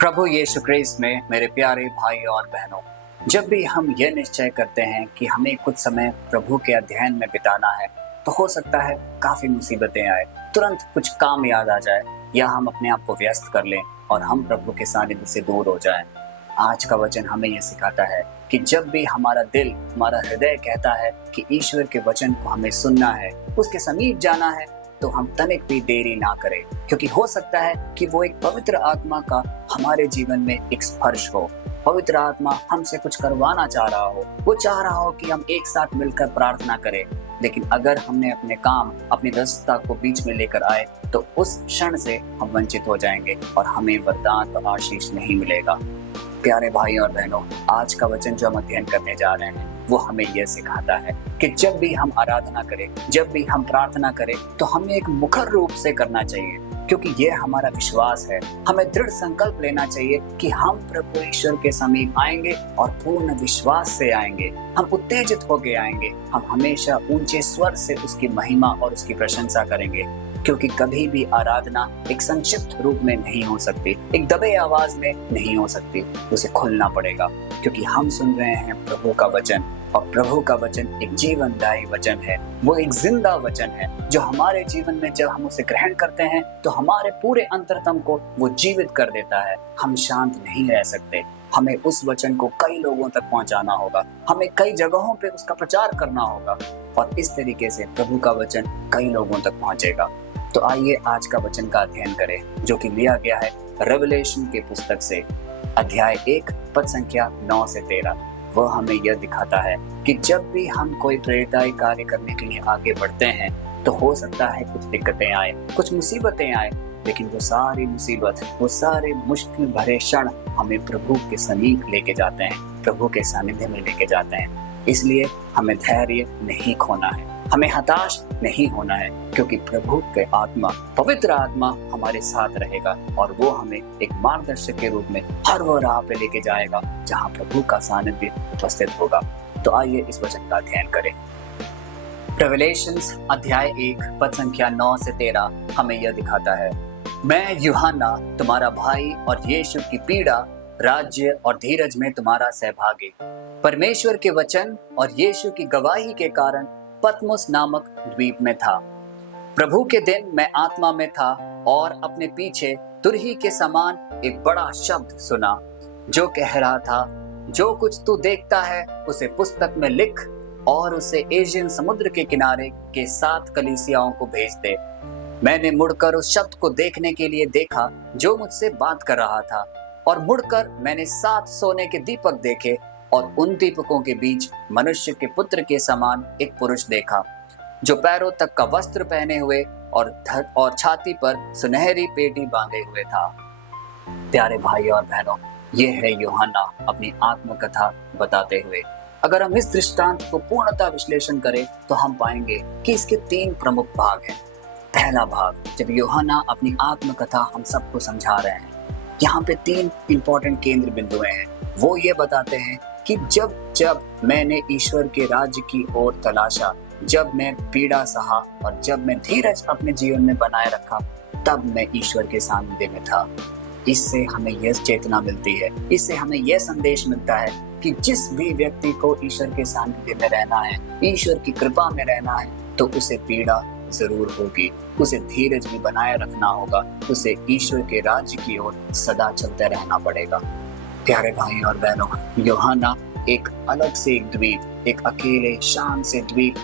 प्रभु यीशु क्रिस्त में मेरे प्यारे भाई और बहनों, जब भी हम ये निश्चय करते हैं कि हमें कुछ समय प्रभु के अध्ययन में बिताना है, तो हो सकता है काफी मुसीबतें आए, तुरंत कुछ काम याद आ जाए या हम अपने आप को व्यस्त कर लें और हम प्रभु के सानिध्य से दूर हो जाएं। आज का वचन हमें यह सिखाता है कि जब भी हमारा दिल, हमारा हृदय कहता है कि ईश्वर के वचन को हमें सुनना है, उसके समीप जाना है, तो हम तनिक भी देरी ना करें, क्योंकि हो सकता है कि वो एक पवित्र आत्मा का हमारे जीवन में एक स्पर्श हो। पवित्र आत्मा हमसे कुछ करवाना चाह रहा हो, वो चाह रहा हो कि हम एक साथ मिलकर प्रार्थना करें, लेकिन अगर हमने अपने काम, अपनी व्यस्तता को बीच में लेकर आए तो उस क्षण से हम वंचित हो जाएंगे और हमें वरदान व आशीष नहीं मिलेगा। प्यारे भाई और बहनों, आज का वचन जो हम अध्ययन करने जा रहे हैं वो हमें यह सिखाता है कि जब भी हम आराधना करें, जब भी हम प्रार्थना करें, तो हमें एक मुखर रूप से करना चाहिए, क्योंकि ये हमारा विश्वास है। हमें दृढ़ संकल्प लेना चाहिए कि हम प्रभु ईश्वर के समीप आएंगे और पूर्ण विश्वास से आएंगे। हम उत्तेजित होकर आएंगे। हम हमेशा ऊंचे स्वर से उसकी महिमा और उसकी प्रशंसा करेंगे, क्योंकि कभी भी आराधना एक संक्षिप्त रूप में नहीं हो सकती, एक दबे आवाज में नहीं हो सकती। उसे खुलना पड़ेगा, क्योंकि हम सुन रहे हैं प्रभु का वचन, और प्रभु का वचन एक जीवनदायी वचन है। वो एक जिंदा वचन है जो हमारे जीवन में जब हम उसे ग्रहण करते हैं तो हमारे पूरे अंतरतम को वो जीवित कर देता है। हम शांत नहीं रह सकते। हमें उस वचन को कई लोगों तक पहुंचाना होगा, हमें कई जगहों पे उसका प्रचार करना होगा, और इस तरीके से प्रभु का वचन कई लोगों तक पहुंचेगा। तो आइए आज का वचन का अध्ययन करें, जो कि लिया गया है रेवलेशन के पुस्तक से, अध्याय 1 पद संख्या 9 से 13। वह हमें यह दिखाता है कि जब भी हम कोई प्रेरिताई कार्य करने के लिए आगे बढ़ते हैं तो हो सकता है कुछ दिक्कतें आए, कुछ मुसीबतें आए, लेकिन वो सारी मुसीबत, वो सारे मुश्किल भरे क्षण हमें प्रभु के समीप लेके जाते हैं, प्रभु के सानिध्य में लेके जाते हैं। इसलिए हमें धैर्य नहीं खोना है, हमें हताश नहीं होना है, क्योंकि प्रभु के आत्मा, पवित्र आत्मा हमारे साथ रहेगा और वो हमें एक मार्गदर्शक के रूप में हर वो राह पे लेके जाएगा जहाँ प्रभु का सानिध्य उपस्थित होगा। तो आइए इस वचन का अध्ययन करें। रेवलेशंस अध्याय 1 पद संख्या 9 से 13 हमें यह दिखाता है, मैं यूहन्ना तुम्हारा भाई और यीशु की पीड़ा, राज्य और धीरज में तुम्हारा सहभागी, परमेश्वर के वचन और यीशु की गवाही के कारण पतमुस नामक द्वीप में था। प्रभु के दिन मैं आत्मा में था और अपने पीछे तुरही के समान एक बड़ा शब्द सुना, जो कह रहा था, जो कुछ तू देखता है उसे पुस्तक में लिख और उसे एशियन समुद्र के किनारे के 7 कलीसियाओं को भेज दे। मैंने मुड़कर उस शब्द को देखने के लिए देखा जो मुझसे बात कर रहा था, और मुड़कर मैंने 7 सोने के दीपक देखे, और उन दीपकों के बीच मनुष्य के पुत्र के समान एक पुरुष देखा, जो पैरों तक का वस्त्र पहने हुए और छाती पर सुनहरी पेटी बांधे हुए था। प्यारे भाई और बहनों, ये है यूहन्ना अपनी आत्मकथा बताते हुए। अगर हम इस दृष्टांत को पूर्णतः विश्लेषण करें तो हम पाएंगे कि इसके 3 प्रमुख भाग हैं। पहला भाग, जब यूहन्ना अपनी आत्मकथा हम सबको समझा रहे हैं, यहाँ पे 3 इंपॉर्टेंट केंद्र बिंदुएं हैं। वो ये बताते हैं कि जब जब मैंने ईश्वर के राज्य की ओर तलाशा, जब मैं पीड़ा सहा और जब मैं धीरज अपने जीवन में बनाए रखा, तब मैं ईश्वर के सानिध्य में था। इससे हमें यह चेतना मिलती है, इससे हमें यह संदेश मिलता है कि जिस भी व्यक्ति को ईश्वर के सानिध्य में रहना है, ईश्वर की कृपा में रहना है, तो उसे पीड़ा जरूर होगी, उसे धीरज भी बनाए रखना होगा, उसे ईश्वर के राज्य की ओर सदा चलते रहना पड़ेगा। प्यारे भाई और बहनों, यूहन्ना एक अलग से एक द्वीप, एक अकेले शांत से द्वीप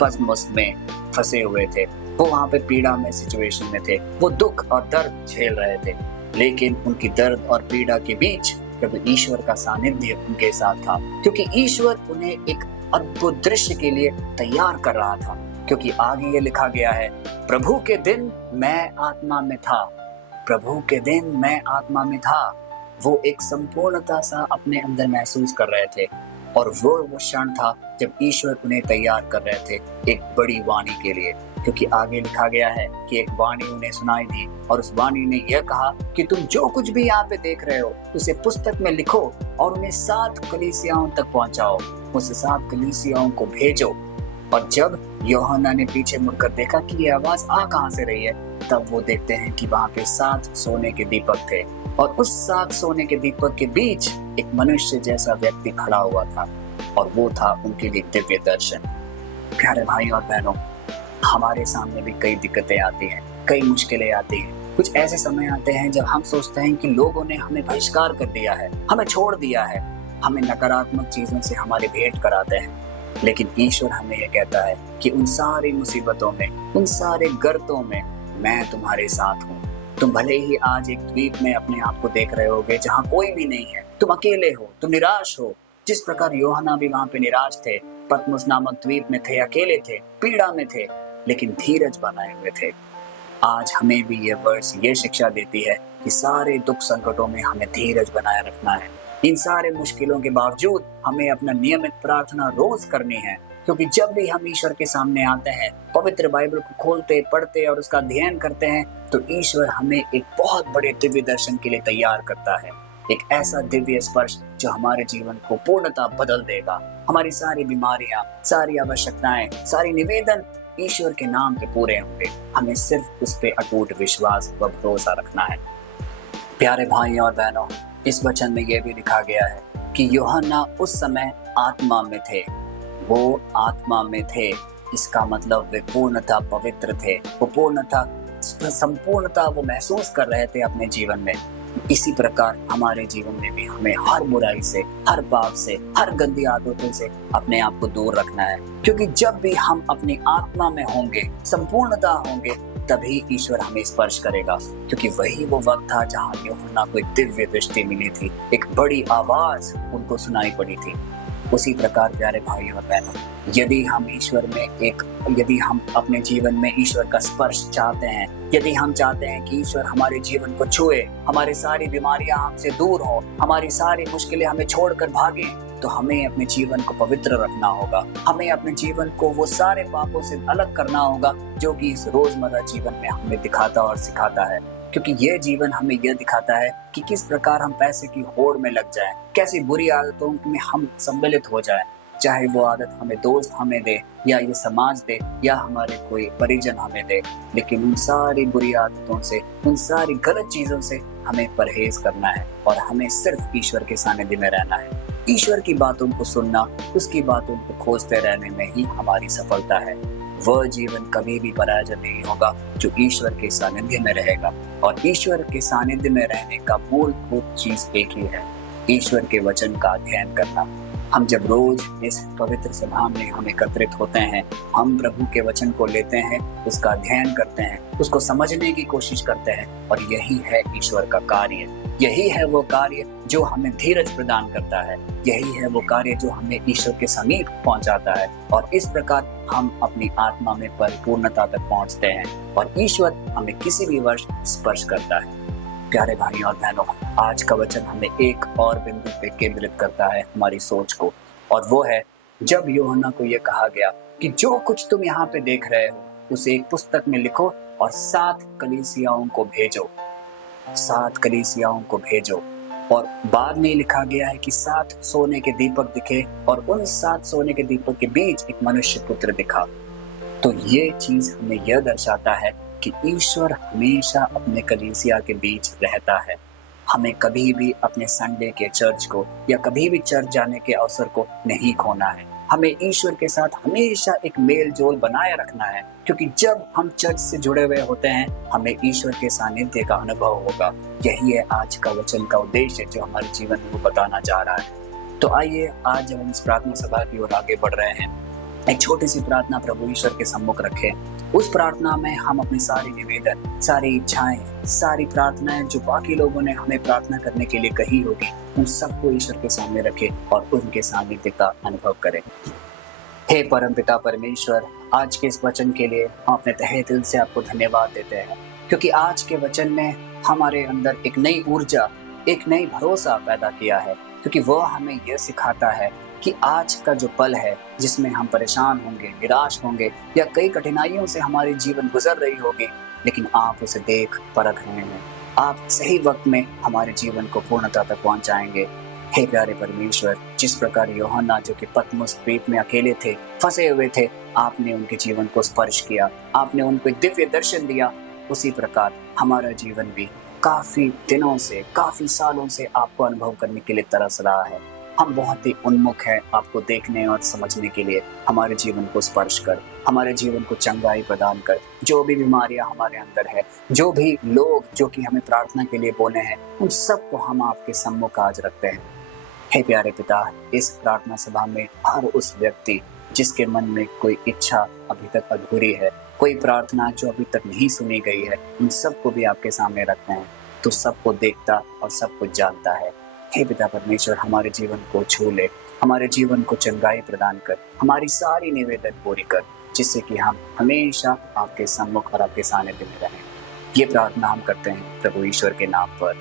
पतमुस में फंसे हुए थे। वो वहाँ पे पीड़ा में सिचुएशन में थे, वो दुख और दर्द झेल रहे थे, लेकिन उनकी दर्द और पीड़ा के बीच प्रभु ईश्वर का सानिध्य उनके साथ था, क्योंकि ईश्वर उन्हें एक अद्भुत दृश्य के लिए तैयार कर रहा था। क्योंकि आगे ये लिखा गया है, प्रभु के दिन मैं आत्मा में था, प्रभु के दिन मैं आत्मा में था। वो एक संपूर्णता सा अपने अंदर महसूस कर रहे थे, और वो क्षण था जब ईश्वर उन्हें तैयार कर रहे थे एक बड़ी वाणी के लिए। क्योंकि आगे लिखा गया है कि एक वाणी उन्हें सुनाई दी, और उस वाणी ने यह कहा कि तुम जो कुछ भी यहाँ पे देख रहे हो उसे पुस्तक में लिखो और उन्हें 7 कलीसियाओं तक पहुंचाओ, उस 7 कलीसियाओं को भेजो। और जब यूहन्ना ने पीछे मुड़कर देखा कि ये आवाज आ कहां से रही है, तब वो देखते हैं कि वहां पे 7 सोने के दीपक थे, और उस 7 सोने के दीपक के बीच एक मनुष्य जैसा व्यक्ति खड़ा हुआ था, और वो था उनके लिए दिव्य दर्शन। प्यारे भाई और बहनों, हमारे सामने भी कई दिक्कतें आती हैं, कई मुश्किलें आती हैं। कुछ ऐसे समय आते हैं जब हम सोचते हैं कि लोगों ने हमें बहिष्कार कर दिया है, हमें छोड़ दिया है, हमें नकारात्मक चीजों से हमारी भेंट कराते हैं। लेकिन ईश्वर हमें यह कहता है कि उन सारी मुसीबतों में, उन सारे गर्तों में मैं तुम्हारे साथ हूँ। तुम भले ही आज एक द्वीप में अपने आप को देख रहे होगे जहाँ कोई भी नहीं है, तुम अकेले हो, तुम निराश हो, जिस प्रकार यूहन्ना भी वहां पे निराश थे, पतमुस नामक द्वीप में थे, अकेले थे, पीड़ा में थे, लेकिन धीरज बनाए हुए थे। आज हमें भी ये वर्ष ये शिक्षा देती है कि सारे दुख संकटों में हमें धीरज बनाए रखना है। इन सारे मुश्किलों के बावजूद हमें अपना नियमित प्रार्थना रोज करनी है, क्योंकि जब भी हम ईश्वर के सामने आते हैं, पवित्र बाइबल को खोलते, पढ़ते और उसका अध्ययन करते हैं, तो ईश्वर हमें एक बहुत बड़े दिव्य दर्शन के लिए तैयार करता है। एक ऐसा दिव्य स्पर्श जो हमारे जीवन को पूर्णतः बदल देगा। हमारी सारी बीमारियां, सारी आवश्यकताएं, सारी निवेदन ईश्वर के नाम पे पूरे होंगे। हमें सिर्फ उस पे अटूट विश्वास व भरोसा रखना है। प्यारे भाई और बहनों, इस वचन में यह भी लिखा गया है कि यूहन्ना उस समय आत्मा में थे। वो आत्मा में थे, इसका मतलब वे पूर्णतः पवित्र थे, वो पूर्णतः संपूर्णता वो महसूस कर रहे थे अपने जीवन में। इसी प्रकार हमारे जीवन में भी हमें हर बुराई से, हर पाप से, हर गंदी आदतों से अपने आप को दूर रखना है, क्योंकि जब भी हम अपनी आत्मा में होंगे, संपूर्णता होंगे, तभी ईश्वर हमें स्पर्श करेगा। क्योंकि वही वो वक्त था जहाँ यूहन्ना को एक दिव्य दृष्टि मिली थी, एक बड़ी आवाज उनको सुनाई पड़ी थी। उसी प्रकार प्यारे भाई और बहनों, यदि हम अपने जीवन में ईश्वर का स्पर्श चाहते हैं, यदि हम चाहते हैं कि ईश्वर हमारे जीवन को छुए, हमारी सारी बीमारियां हमसे दूर हो, हमारी सारी मुश्किलें हमें छोड़कर भागें, तो हमें अपने जीवन को पवित्र रखना होगा। हमें अपने जीवन को वो सारे पापों से अलग करना होगा जो कि इस रोजमर्रा जीवन में हमें दिखाता और सिखाता है। क्योंकि ये जीवन हमें यह दिखाता है कि किस प्रकार हम पैसे की होड़ में लग जाएं, कैसी बुरी आदतों में हम सम्मिलित हो जाएं, चाहे वो आदत हमें दोस्त हमें दे, या ये समाज दे, या हमारे कोई परिजन हमें दे। लेकिन उन सारी बुरी आदतों से, उन सारी गलत चीजों से हमें परहेज करना है और हमें सिर्फ ईश्वर के सानिध्य में रहना है। ईश्वर की बातों को सुनना, उसकी बातों को खोजते रहने में ही हमारी सफलता है। वह जीवन कभी भी पराजय नहीं होगा जो ईश्वर के सानिध्य में रहेगा। और ईश्वर के सानिध्य में रहने का मूलभूत चीज एक ही है, ईश्वर के वचन का अध्ययन करना। हम जब रोज इस पवित्र सभा में हम एकत्रित होते हैं, हम प्रभु के वचन को लेते हैं, उसका अध्ययन करते हैं, उसको समझने की कोशिश करते हैं, और यही है ईश्वर का कार्य। यही है वो कार्य जो हमें धीरज प्रदान करता है, यही है वो कार्य जो हमें ईश्वर के समीप पहुंचाता है, और इस प्रकार हम अपनी आत्मा में परिपूर्णता तक पहुंचते हैं और ईश्वर हमें किसी भी वर्ष स्पर्श करता है। प्यारे भाई और बहनों, आज का वचन हमें एक और बिंदु पे केंद्रित करता है हमारी सोच को, और वो है जब यूहन्ना को यह कहा गया कि जो कुछ तुम यहाँ पे देख रहे हो उसे एक पुस्तक में लिखो और 7 कलीसियाओं को भेजो, 7 कलीसियाओं को भेजो। और बाद में लिखा गया है कि 7 सोने के दीपक दिखे और उन 7 सोने के दीपक के बीच एक मनुष्य पुत्र दिखा। तो ये चीज हमें यह दर्शाता है कि ईश्वर हमेशा अपने कलीसिया के बीच रहता है। हमें कभी भी अपने संडे के चर्च को या कभी भी चर्च जाने के अवसर को नहीं खोना है। हमें ईश्वर के साथ हमेशा एक मेल जोल बनाए रखना है, क्योंकि जब हम चर्च से जुड़े हुए होते हैं हमें ईश्वर के सानिध्य का अनुभव होगा। यही है आज का वचन का उद्देश्य जो हमारे जीवन में वो बताना चाह रहा है। तो आइए आज जब हम इस प्रार्थना सभा की ओर आगे बढ़ रहे हैं, एक छोटी सी प्रार्थना प्रभु ईश्वर के सम्मुख रखें। उस प्रार्थना में हम अपनी सारी निवेदन, सारी इच्छाएं, सारी प्रार्थनाएं जो बाकी लोगों ने हमें प्रार्थना करने के लिए कही होगी, उन सबको ईश्वर के सामने रखें और उनके सानिध्य का अनुभव करें। हे परमपिता परमेश्वर, आज के इस वचन के लिए हम अपने तहे दिल से आपको धन्यवाद देते हैं, क्योंकि आज के वचन में हमारे अंदर एक नई ऊर्जा, एक नई भरोसा पैदा किया है, क्योंकि वह हमें यह सिखाता है कि आज का जो पल है जिसमें हम परेशान होंगे, निराश होंगे या कई कठिनाइयों से हमारी जीवन गुजर रही होगी, लेकिन आप उसे देख परख रहे हैं। आप सही वक्त में हमारे जीवन को पूर्णता तक पहुंचाएंगे। हे प्यारे परमेश्वर, जिस प्रकार यूहन्ना जो कि पतमुस द्वीप में अकेले थे, फंसे हुए थे, आपने उनके जीवन को स्पर्श किया, आपने उनको एक दिव्य दर्शन दिया, उसी प्रकार हमारा जीवन भी काफी दिनों से, काफी सालों से आपको अनुभव करने के लिए तरस रहा है। हम बहुत ही उन्मुख हैं आपको देखने और समझने के लिए। हमारे जीवन को स्पर्श कर, हमारे जीवन को चंगाई प्रदान कर। जो भी बीमारियां हमारे अंदर है, जो भी लोग जो कि हमें प्रार्थना के लिए बोले हैं, उन सबको हम आपके सम्मुख आज रखते हैं। हे प्यारे पिता, इस प्रार्थना सभा में हर उस व्यक्ति जिसके मन में कोई इच्छा अभी तक अधूरी है, कोई प्रार्थना जो अभी तक नहीं सुनी गई है, उन सबको भी आपके सामने रखते हैं। तो सबको देखता और सब कुछ जानता है। हे पिता परमेश्वर, हमारे जीवन को छू ले, हमारे जीवन को चंगाई प्रदान कर, हमारी सारी निवेदन पूरी कर, जिससे कि हम हमेशा आपके सम्मुख और आपके सानिध्य में रहें। ये प्रार्थना हम करते हैं प्रभु ईश्वर के नाम पर,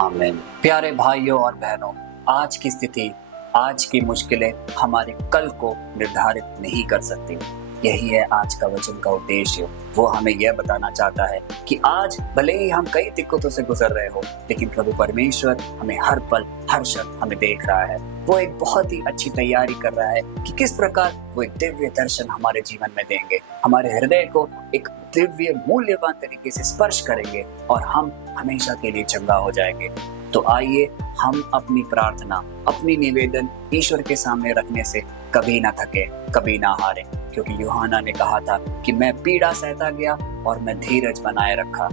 आमीन। प्यारे भाइयों और बहनों, आज की स्थिति, आज की मुश्किलें हमारे कल को निर्धारित नहीं कर सकती। यही है आज का वचन का उद्देश्य। वो हमें यह बताना चाहता है कि आज भले ही हम कई दिक्कतों से गुजर रहे हो, लेकिन प्रभु परमेश्वर हमें हर पल, हर क्षण हमें देख रहा है। वो एक बहुत ही अच्छी तैयारी कर रहा है कि किस प्रकार वो एक दिव्य दर्शन हमारे जीवन में देंगे, हमारे हृदय को एक दिव्य मूल्यवान तरीके से स्पर्श करेंगे और हम हमेशा के लिए चंगा हो जाएंगे। तो आइए हम अपनी प्रार्थना, अपनी निवेदन ईश्वर के सामने रखने से कभी ना थके, कभी ना हारे, क्योंकि यूहन्ना ने कहा था कि मैं पीड़ा सहता गया और मैं धीरज बनाए रखा।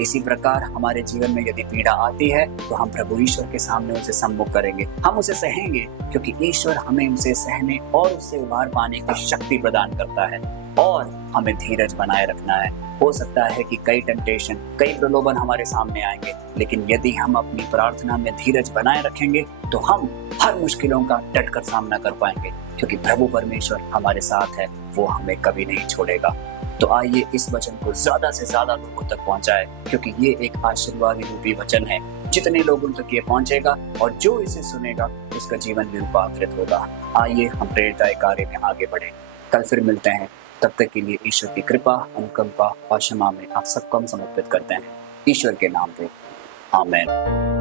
इसी प्रकार हमारे जीवन में यदि पीड़ा आती है तो हम प्रभु ईश्वर के सामने उसे सम्मुख करेंगे, हम उसे सहेंगे, क्योंकि ईश्वर हमें उसे सहने और उससे उबार पाने की शक्ति प्रदान करता है। और हमें धीरज बनाए रखना है। हो सकता है कि कई टेम्पटेशन, कई प्रलोभन हमारे सामने आएंगे, लेकिन यदि हम अपनी प्रार्थना में धीरज बनाए रखेंगे तो हम हर मुश्किलों का डट कर सामना कर पाएंगे, क्योंकि प्रभु परमेश्वर हमारे साथ है, वो हमें कभी नहीं छोड़ेगा। तो आइए इस वचन को ज्यादा से ज्यादा लोगों तक पहुंचाए, क्योंकि ये एक आशीर्वादी रूपी वचन है। जितने लोगों तक ये पहुंचेगा और जो इसे सुनेगा, उसका जीवन भी रूपांतरित होगा। आइए हम प्रेरिताई कार्य में आगे बढ़े। कल फिर मिलते हैं। तब तक के लिए ईश्वर की कृपा, अनुकंपा और क्षमा में आप सबको हम समर्पित करते हैं, ईश्वर के नाम पे, आमीन।